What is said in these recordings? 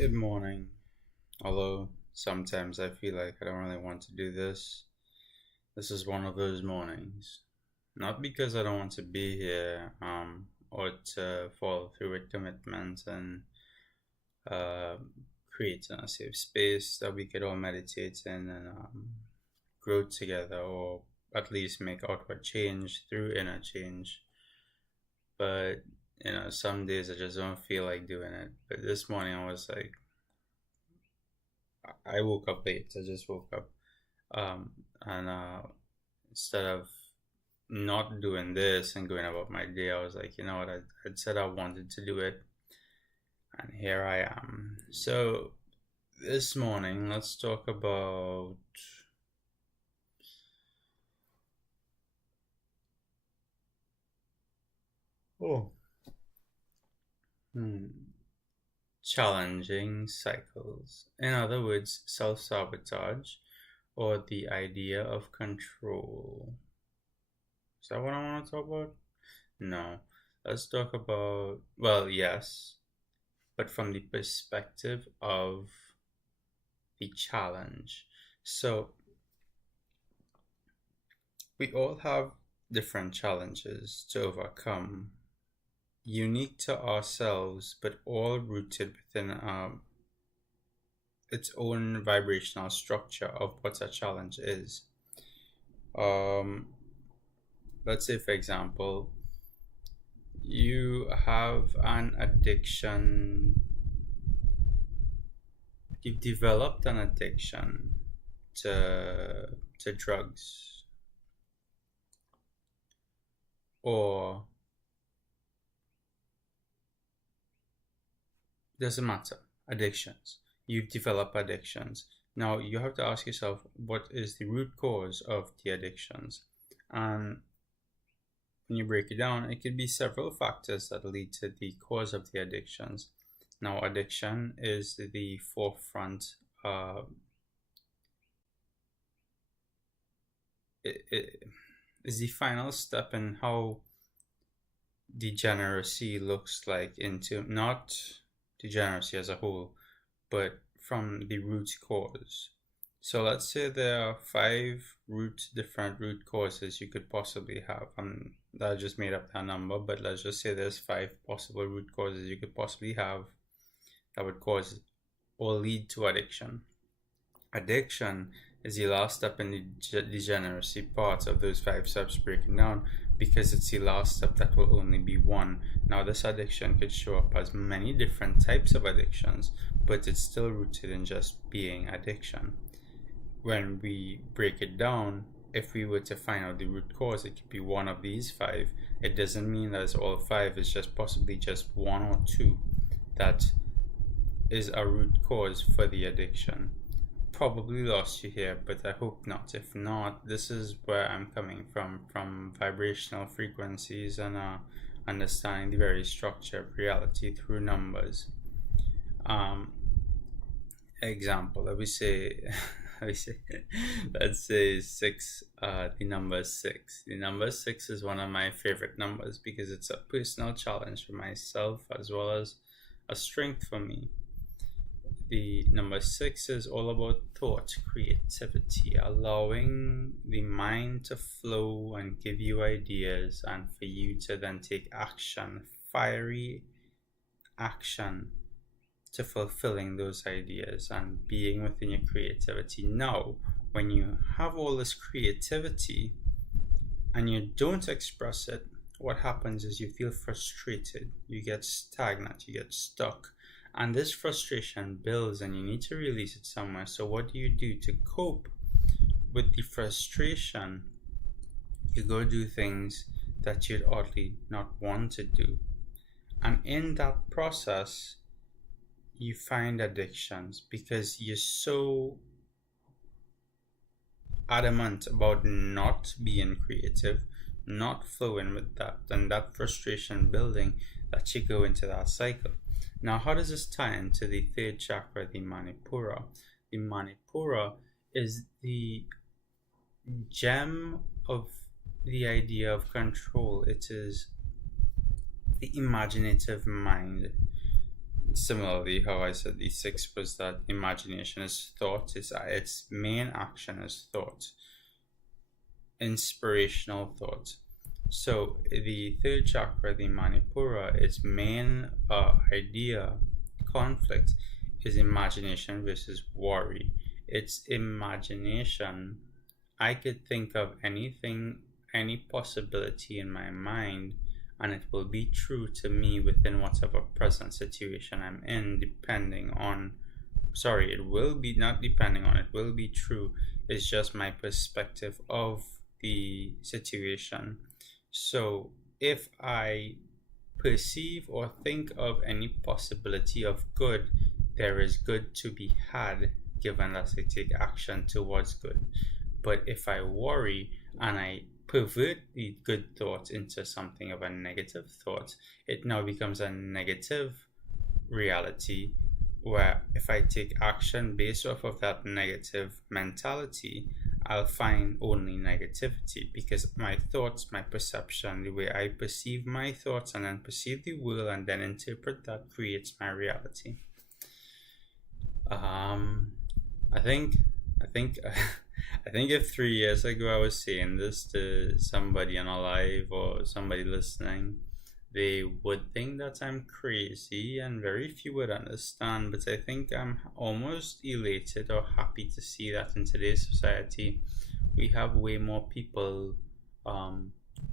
Good morning. Although sometimes I feel like I don't really want to do this. This is one of those mornings. Not because I don't want to be here, or to follow through with commitments and uh, create a safe space that we could all meditate in and grow together, or at least make outward change through inner change. But some days I just don't feel like doing it. But this morning I was like, I woke up late. I just woke up, and instead of not doing this and going about my day, I was like, you know what? I'd said I wanted to do it, and here I am. So this morning, let's talk about oh, hmm, challenging cycles. In other words, self-sabotage or the idea of control. Is that what I want to talk about? No. Let's talk about, well, yes, but from the perspective of the challenge. So, we all have different challenges to overcome, unique to ourselves, but all rooted within its own vibrational structure of what a challenge is. Um, let's say, for example, you have an addiction, you've developed an addiction to drugs, or doesn't matter, addictions. You've developed addictions. Now you have to ask yourself, what is the root cause of the addictions? And when you break it down, it could be several factors that lead to the cause of the addictions. Now, addiction is the forefront. It is the final step in how degeneracy looks like, into not degeneracy as a whole, but from the root cause. So let's say there are five different root causes you could possibly have. I just made up that number, but let's just say there's five possible root causes you could possibly have that would cause or lead to addiction. Addiction is the last step in the degeneracy part of those five steps breaking down, because it's the last step that will only be one. Now, this addiction could show up as many different types of addictions, but it's still rooted in just being addiction. When we break it down, if we were to find out the root cause, it could be one of these five. It doesn't mean that it's all five, it's just possibly just one or two that is a root cause for the addiction. Probably lost you here, but I hope not. If not, this is where I'm coming from vibrational frequencies and understanding the very structure of reality through numbers. Example, let me say, let's say six. The number six. The number six is one of my favorite numbers because it's a personal challenge for myself as well as a strength for me. The number six is all about thought, creativity, allowing the mind to flow and give you ideas, and for you to then take action, fiery action, to fulfilling those ideas and being within your creativity. Now, when you have all this creativity and you don't express it, what happens is you feel frustrated, you get stagnant, you get stuck. And this frustration builds and you need to release it somewhere. So what do you do to cope with the frustration? You go do things that you'd oddly not want to do. And in that process, you find addictions because you're so adamant about not being creative, not flowing with that, and that frustration building, that you go into that cycle. Now, how does this tie into the third chakra, the Manipura? The Manipura is the gem of the idea of control. It is the imaginative mind. similarly, how I said the sixth was that imagination is thought, its main action is thought, inspirational thought. So the third chakra, the Manipura, its main idea, conflict, is imagination versus worry. It's imagination. I could think of anything, any possibility in my mind, and it will be true to me within whatever present situation I'm in, depending on, sorry, it will be not depending on, it will be true. It's just my perspective of the situation. So if I perceive or think of any possibility of good, there is good to be had given that I take action towards good. But if I worry and I pervert the good thought into something of a negative thought, it now becomes a negative reality where if I take action based off of that negative mentality, I'll find only negativity because my thoughts, my perception, the way I perceive my thoughts and then perceive the world and then interpret that creates my reality. I think I think if 3 years ago I was saying this to somebody on a live or somebody listening, they would think that I'm crazy and very few would understand. But I think I'm almost elated or happy to see that in today's society we have way more people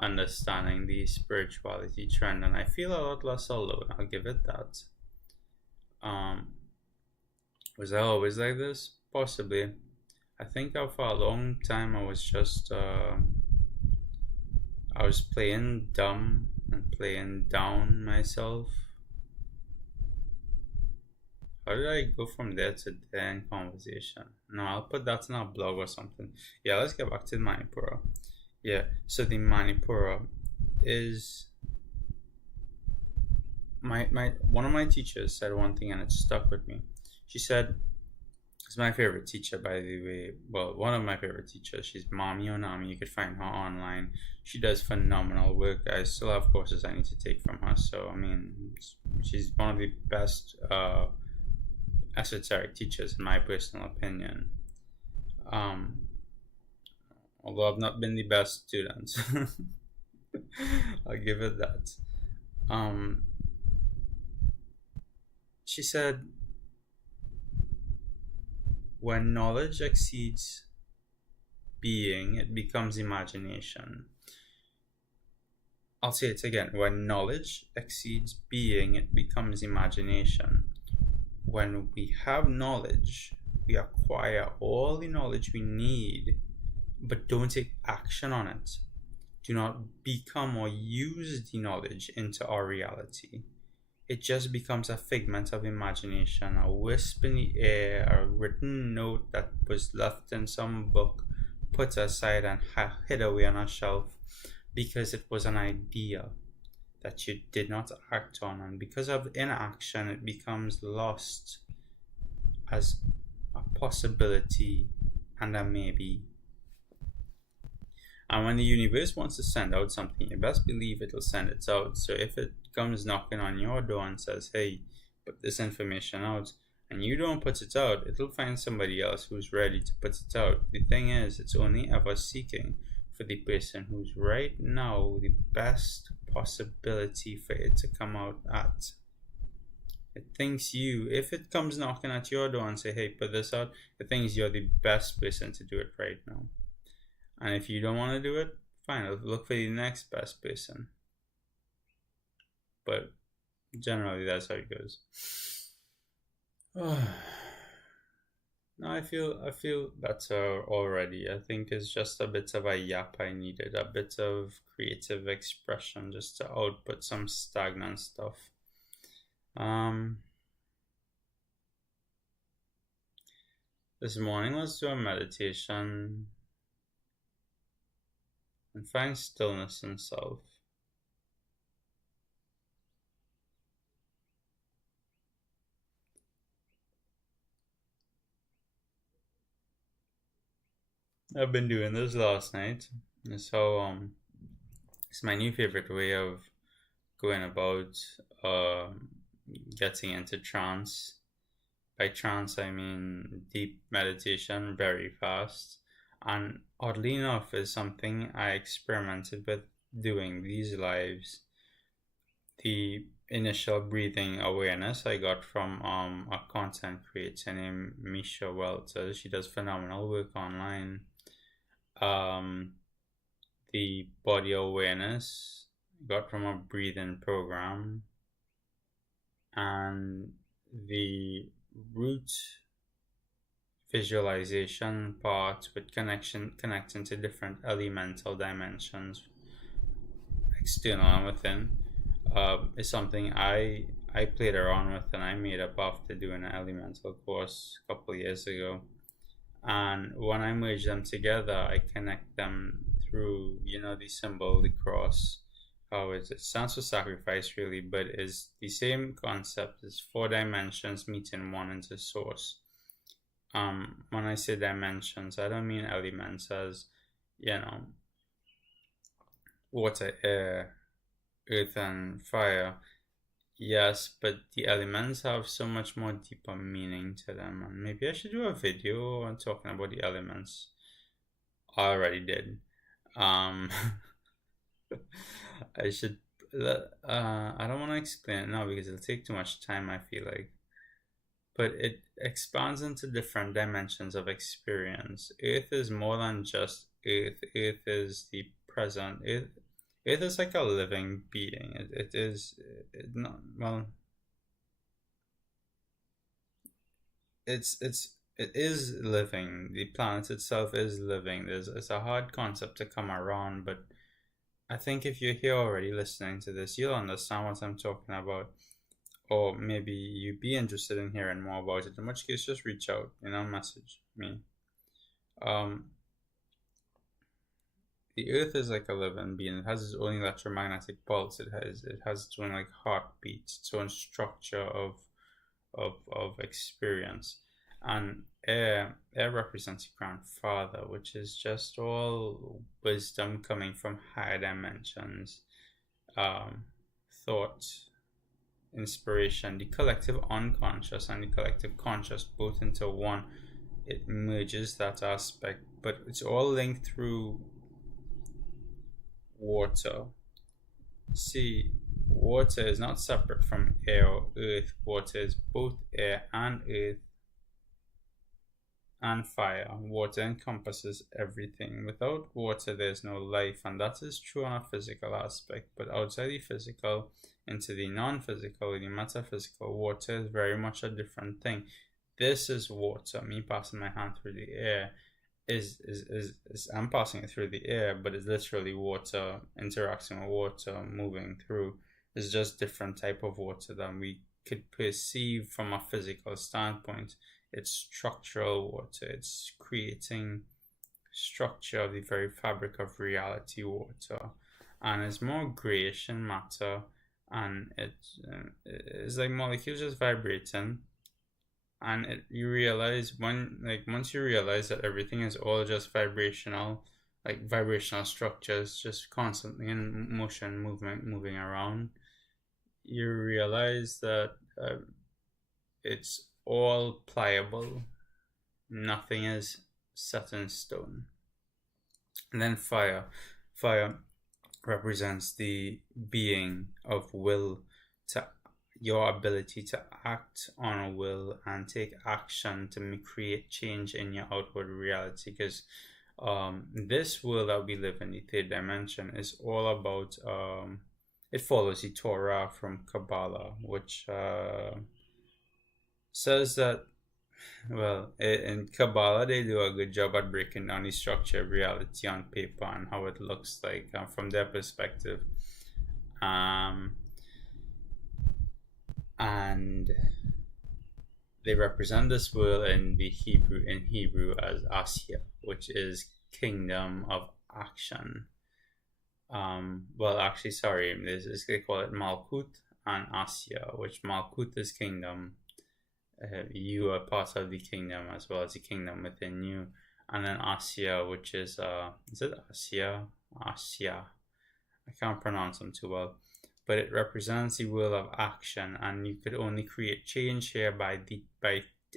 understanding the spirituality trend, and I feel a lot less alone. I'll give it that. Was I always like this? Possibly. I think for a long time I was just I was playing dumb and playing down myself. How did I go from there to there in conversation? No, I'll put that in a blog or something. Yeah, let's get back to the Manipura. Yeah, so the Manipura is my one of my teachers said one thing and it stuck with me. She said, it's my favorite teacher, by the way. Well, one of my favorite teachers. She's Mami Onami. You could find her online. She does phenomenal work. I still have courses I need to take from her. So, I mean, she's one of the best esoteric teachers, in my personal opinion. Although I've not been the best student. I'll give it that. She said, when knowledge exceeds being, it becomes imagination. I'll say it again. When knowledge exceeds being, it becomes imagination. When we have knowledge, we acquire all the knowledge we need, but don't take action on it. Do not become or use the knowledge into our reality. It just becomes a figment of imagination, a wisp in the air, a written note that was left in some book, put aside and hid away on a shelf because it was an idea that you did not act on, and because of inaction it becomes lost as a possibility and a maybe. And when the universe wants to send out something, you best believe it'll send it out. So if it comes knocking on your door and says, hey, put this information out, and you don't put it out, it'll find somebody else who's ready to put it out. The thing is, it's only ever seeking for the person who's right now the best possibility for it to come out at. It thinks you, if it comes knocking at your door and say, hey, put this out, it thinks you're the best person to do it right now. And if you don't want to do it, fine, I'll look for the next best person. But generally, that's how it goes. Now I feel better already. I think it's just a bit of a yap I needed, a bit of creative expression just to output some stagnant stuff. This morning, let's do a meditation and find stillness in self. I've been doing this last night. So it's my new favorite way of going about getting into trance. By trance, I mean deep meditation very fast. And oddly enough, is something I experimented with doing these lives. The initial breathing awareness I got from a content creator named Misha Welter. She does phenomenal work online. The body awareness got from a breathing program, and the root visualization part with connecting to different elemental dimensions, external and within, is something I played around with and I made up after doing an elemental course a couple of years ago. And when I merge them together, I connect them through, the symbol, the cross. How it stands for sacrifice, really, but is the same concept. It's 4 dimensions meeting one into source. When I say dimensions, I don't mean elements as, water, air, earth, and fire. Yes, but the elements have so much more deeper meaning to them, and maybe I should do a video on talking about the elements. I already did. I should. I don't want to explain it now because it'll take too much time, I feel like. But it expands into different dimensions of experience. Earth is more than just Earth. Earth is the present. Earth is like a living being. It is not well. It is living. The planet itself is living. It's a hard concept to come around, but I think if you're here already listening to this, you'll understand what I'm talking about. Or maybe you'd be interested in hearing more about it, in which case just reach out, message me. The earth is like a living being. It has its own electromagnetic pulse. It has its own like heartbeat, its own structure of experience. And air represents grandfather, which is just all wisdom coming from higher dimensions, thought, inspiration, the collective unconscious and the collective conscious both into one. It merges that aspect, but it's all linked through water. See, water is not separate from air or earth. Water is both air and earth and fire. Water encompasses everything. Without water, there's no life, and that is true on a physical aspect. But outside the physical, into the non-physical, the metaphysical, water is very much a different thing. This is water. Me passing my hand through the air is I'm passing it through the air, but it's literally water interacting with water, moving through. It's just different type of water than we could perceive from a physical standpoint. It's structural water. It's creating structure of the very fabric of reality water, and it's more grayish in matter, and it's like molecules just vibrating. And you realize once you realize that everything is all just vibrational, like vibrational structures just constantly in motion, moving around, you realize that it's all pliable. Nothing is set in stone. And then fire represents the being of will, to your ability to act on a will and take action to create change in your outward reality. Because this world that we live in, the third dimension, is all about it follows the Torah from Kabbalah, which says that, well, in Kabbalah they do a good job at breaking down the structure of reality on paper and how it looks like from their perspective. And they represent this world in Hebrew as Asya, which is kingdom of action. Well, actually, sorry, they call it Malkut and Asya, which Malkut is kingdom. You are part of the kingdom as well as the kingdom within you. And then Asya, which is it Asya? Asya. I can't pronounce them too well. but it represents the world of action, and you could only create change here by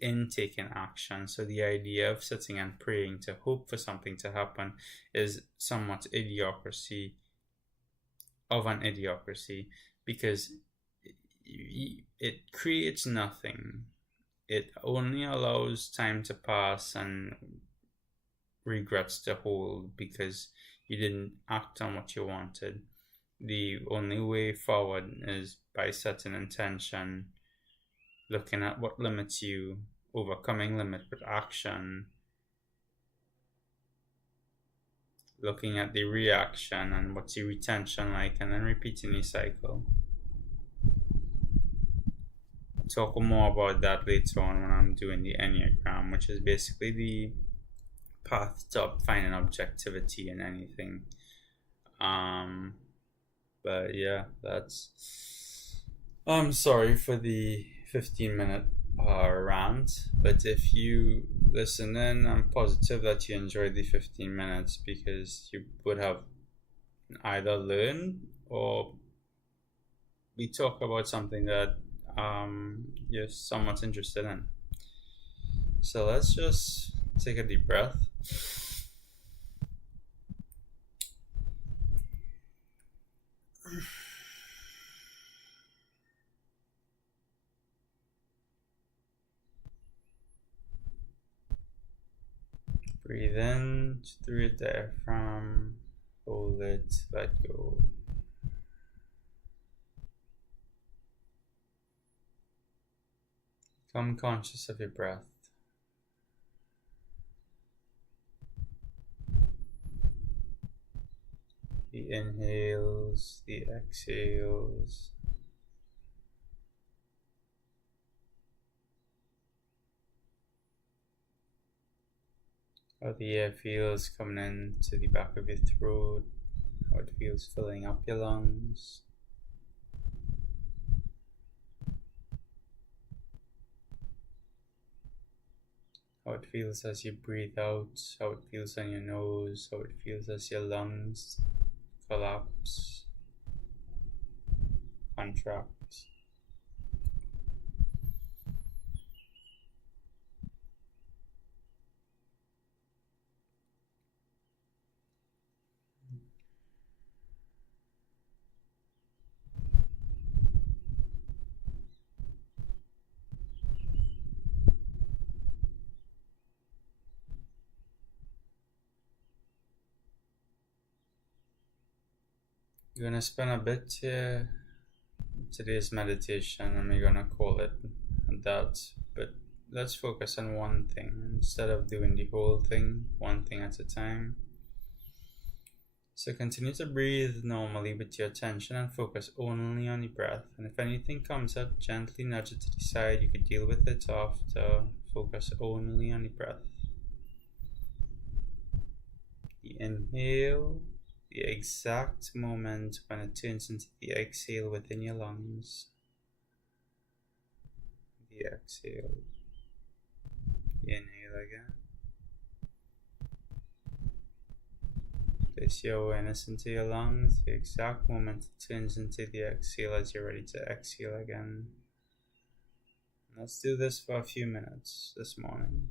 in taking action. So the idea of sitting and praying to hope for something to happen is somewhat idiocracy of an idiocracy, because it creates nothing. It only allows time to pass and regrets to hold because you didn't act on what you wanted. The only way forward is by setting intention, looking at what limits you, overcoming limit with action, looking at the reaction and what's the retention like, and then repeating the cycle. I'll talk more about that later on when I'm doing the Enneagram, which is basically the path to finding objectivity in anything. But yeah, I'm sorry for the 15-minute rant, but if you listen in, I'm positive that you enjoyed the 15 minutes because you would have either learned or we talk about something that you're somewhat interested in. So let's just take a deep breath. Breathe in through your diaphragm, hold it, let go. Become conscious of your breath. The inhales, the exhales. How the air feels coming into the back of your throat, how it feels filling up your lungs. How it feels as you breathe out, how it feels on your nose, how it feels as your lungs collapse, contract. You're going to spend a bit here today's meditation, and we're going to call it that, but let's focus on one thing instead of doing the whole thing, one thing at a time. So continue to breathe normally with your attention and focus only on the breath, and if anything comes up, gently nudge it to the side. You could deal with it after. Focus only on the breath. The inhale, the exact moment when it turns into the exhale within your lungs. The exhale. The inhale again. Place your awareness into your lungs, the exact moment it turns into the exhale as you're ready to exhale again. Let's do this for a few minutes this morning.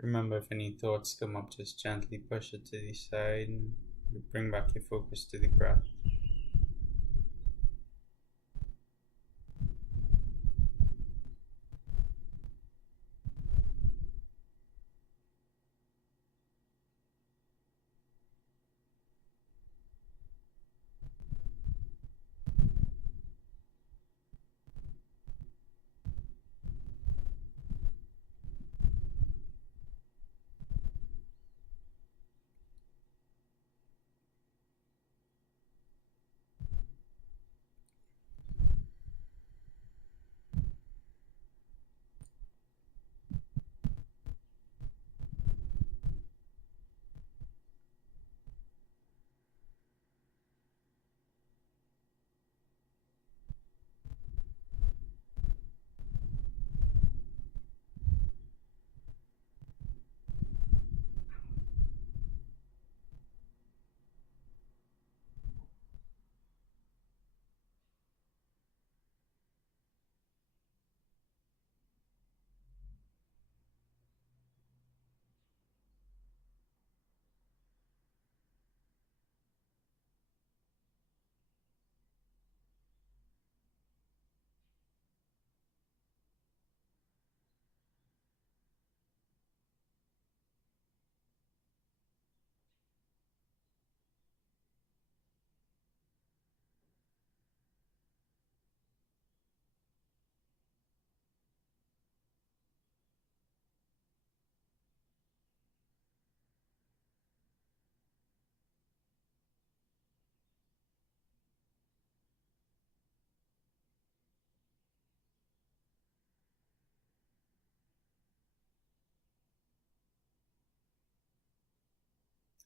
Remember, if any thoughts come up, just gently push it to the side. Bring back your focus to the breath.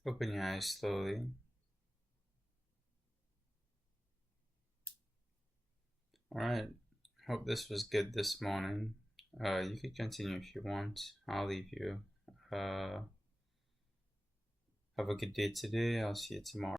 Open your eyes slowly. Alright, hope this was good this morning. You could continue if you want. I'll leave you. Have a good day today. I'll see you tomorrow.